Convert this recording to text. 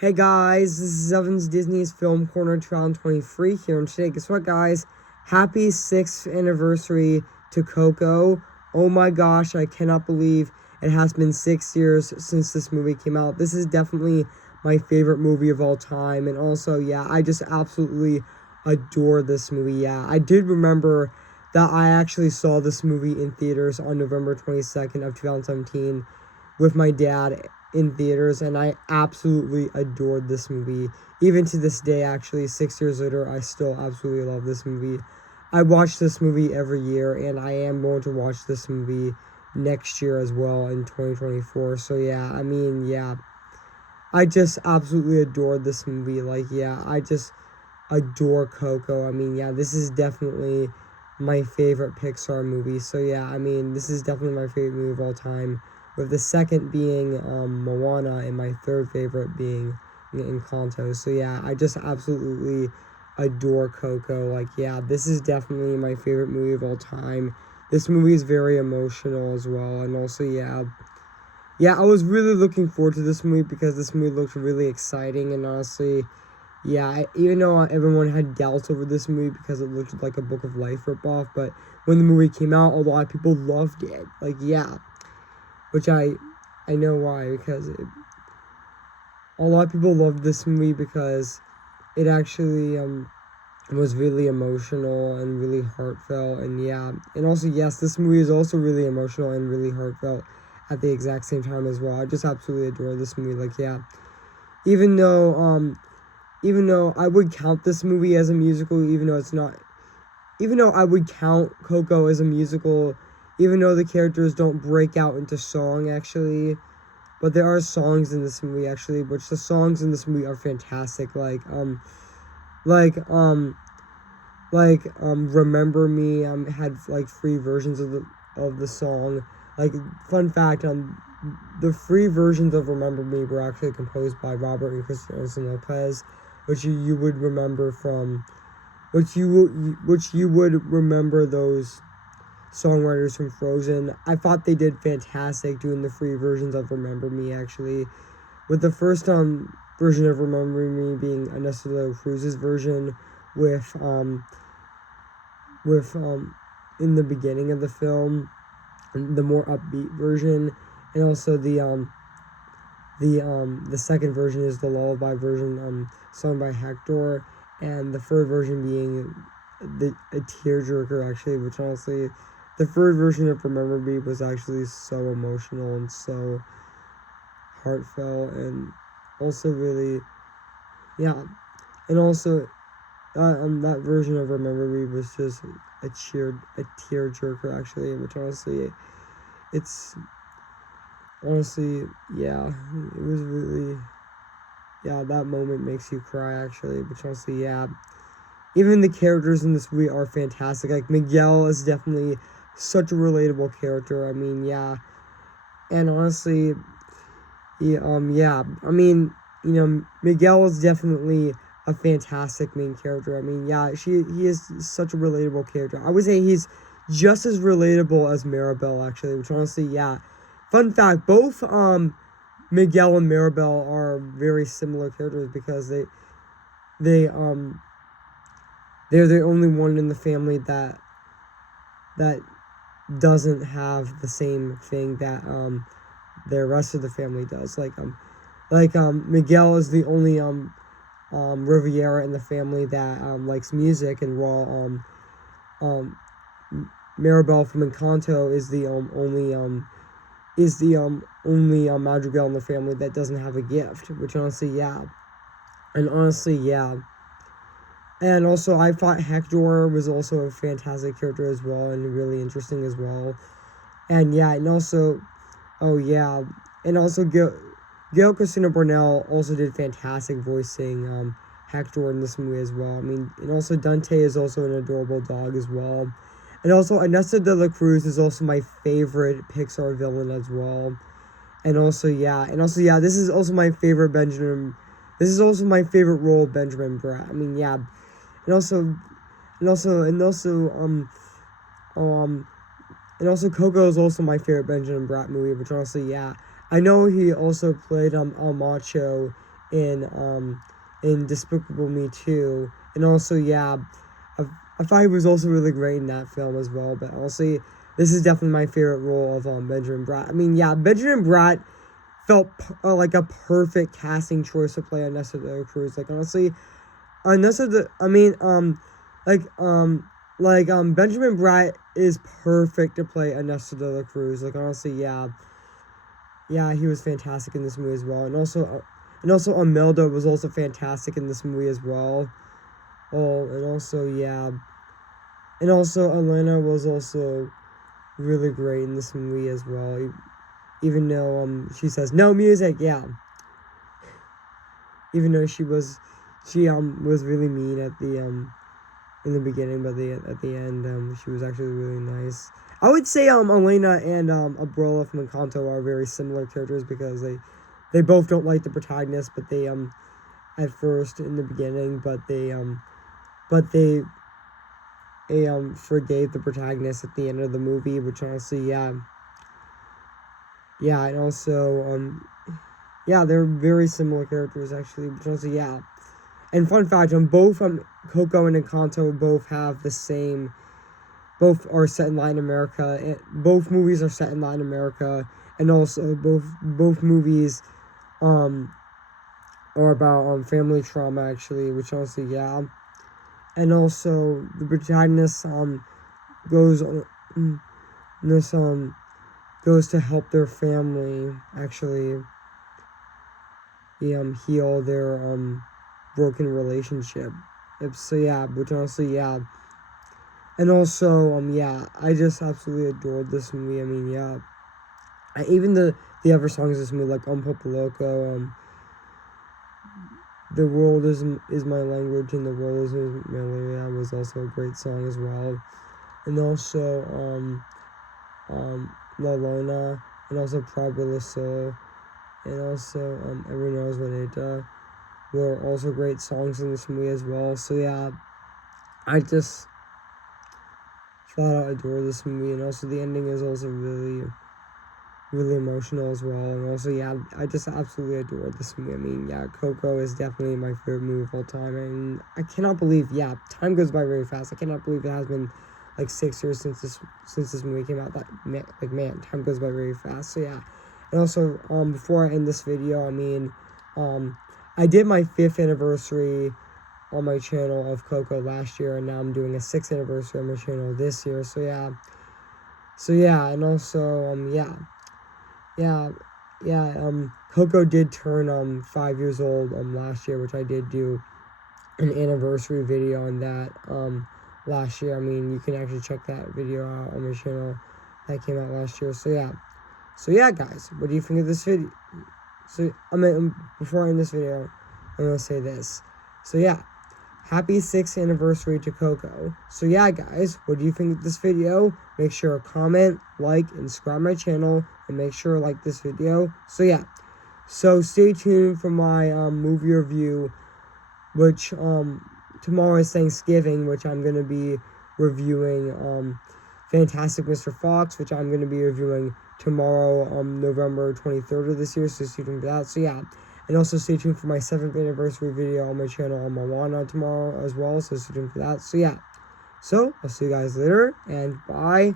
Hey guys, this is Evan's Disney's Film Corner 2023 here, and today, guess what guys? Happy 6th anniversary to Coco. Oh my gosh, I cannot believe it has been 6 years since this movie came out. This is definitely my favorite movie of all time, and also, yeah, I just absolutely adore this movie. Yeah, I did remember that I actually saw this movie in theaters on November 22nd of 2017 with my dad in theaters, and I absolutely adored this movie. Even to this day, actually, 6 years later, I still absolutely love this movie. I watch this movie every year, and I am going to watch this movie next year as well in 2024. So yeah, I mean, yeah, I just absolutely adore this movie. Like, yeah, I just adore Coco. I mean, yeah, this is definitely my favorite Pixar movie. So yeah, I mean, this is definitely my favorite movie of all time, with the second being Moana and my third favorite being Encanto. So yeah, I just absolutely adore Coco. Like, yeah, this is definitely my favorite movie of all time. This movie is very emotional as well, and also, yeah, I was really looking forward to this movie because this movie looked really exciting, and honestly, yeah, even though everyone had doubts over this movie because it looked like a Book of Life ripoff, but when the movie came out, a lot of people loved it. Like, yeah, which I know why, because a lot of people loved this movie because it actually was really emotional and really heartfelt, and yeah, and also, yes, this movie is also really emotional and really heartfelt at the exact same time as well. I just absolutely adore this movie. Like, yeah, even though even though I would count this movie as a musical, even though I would count Coco as a musical, even though the characters don't break out into song actually, but there are songs in this movie actually, which the songs in this movie are fantastic. Like Remember Me had like free versions of the song. Like, fun fact, the free versions of Remember Me were actually composed by Robert and Christian Lopez, which you would remember from, which you would remember those songwriters from Frozen. I thought they did fantastic doing the free versions of Remember Me actually, with the first version of Remember Me being Ernesto Cruz's version with with in the beginning of the film, the more upbeat version, and also the second version is the lullaby version sung by Hector, and the third version being a tearjerker actually, which honestly, the third version of Remember Me was actually so emotional and so heartfelt, and also really, yeah, and also that version of Remember Me was just a tearjerker actually, which honestly, it's honestly, yeah, it was really, yeah, that moment makes you cry actually, which honestly, yeah, even the characters in this movie are fantastic. Like, Miguel is definitely such a relatable character. I mean, yeah, and honestly, yeah, I mean, Miguel is definitely a fantastic main character. I mean, yeah, he is such a relatable character. I would say he's just as relatable as Maribel actually, which honestly, yeah. Fun fact, both Miguel and Maribel are very similar characters because they they're the only one in the family that doesn't have the same thing that the rest of the family does. Miguel is the only Riviera in the family that likes music, and while um Maribel from Encanto is the only Madrigal in the family that doesn't have a gift, which honestly, yeah. And honestly, yeah. And also, I thought Hector was also a fantastic character as well, and really interesting as well. And yeah, and also, oh yeah, and also Gail Christina Burnell also did fantastic voicing Hector in this movie as well. I mean, and also Dante is also an adorable dog as well. And also, Ernesto de la Cruz is also my favorite Pixar villain as well. And also, yeah, this is also my favorite Benjamin. This is also my favorite role of Benjamin Bratt. I mean, yeah, and also, and also, and also, um, and also, Coco is also my favorite Benjamin Bratt movie. Which honestly, yeah, I know he also played El Macho in Despicable Me 2. And also, yeah, I thought he was also really great in that film as well. But honestly, this is definitely my favorite role of Benjamin Bratt. I mean, yeah, Benjamin Bratt felt like a perfect casting choice to play Ernesto de la Cruz. Like, honestly, Benjamin Bratt is perfect to play Ernesto de la Cruz. Like, honestly, yeah. Yeah, he was fantastic in this movie as well. And also Imelda was also fantastic in this movie as well. Oh, and also, yeah. And also, Elena was also really great in this movie as well. Even though, she says, no music, yeah. Even though she was really mean at the, in the beginning, but at the end, she was actually really nice. I would say, Elena and, Abuela from Encanto are very similar characters because they both don't like the protagonist, but they, at first, in the beginning, but they forgave the protagonist at the end of the movie, which honestly, yeah. Yeah, and also, yeah, they're very similar characters, actually, which honestly, yeah. And fun fact, both, Coco and Encanto both have the same, both are set in Latin America, and both movies are set in Latin America, and also both movies, are about, family trauma, actually, which honestly, yeah. And also, the protagonist, goes on this, goes to help their family, actually, heal their, broken relationship. So, yeah, which honestly, yeah. And also, yeah, I just absolutely adored this movie. I mean, yeah. Even the other songs in this movie, like Popo Loco, The World is My Language and The World is My Melody, that was also a great song as well. And also, La Lona, and also Probably Soul, and also, Every Knows Bonita were also great songs in this movie as well. So, yeah, I just flat out adore this movie, and also the ending is also really, really emotional as well. And also, yeah, I just absolutely adore this movie. I mean, yeah, Coco is definitely my favorite movie of all time, and I cannot believe, yeah, time goes by very fast. I cannot believe it has been like 6 years since this movie came out. Like, man, time goes by very fast. So, yeah. And also, before I end this video, I mean, I did my 5th anniversary on my channel of Coco last year, and now I'm doing a 6th anniversary on my channel this year. So, yeah. So, yeah, and also, Coco did turn, 5 years old, last year, which I did do an anniversary video on that, last year. I mean, you can actually check that video out on my channel that came out last year. So, yeah. So, yeah, guys, what do you think of this video? So, before I end this video, I'm going to say this. So, yeah, happy 6th anniversary to Coco. So, yeah, guys, what do you think of this video? Make sure to comment, like, and subscribe my channel, and make sure to like this video. So, yeah. So, stay tuned for my, movie review, which, tomorrow is Thanksgiving, which I'm going to be reviewing, Fantastic Mr. Fox, which I'm going to be reviewing tomorrow, November 23rd of this year, so stay tuned for that. So, yeah, and also stay tuned for my 7th anniversary video on my channel on Moana tomorrow as well, so stay tuned for that. So, yeah, so I'll see you guys later, and bye.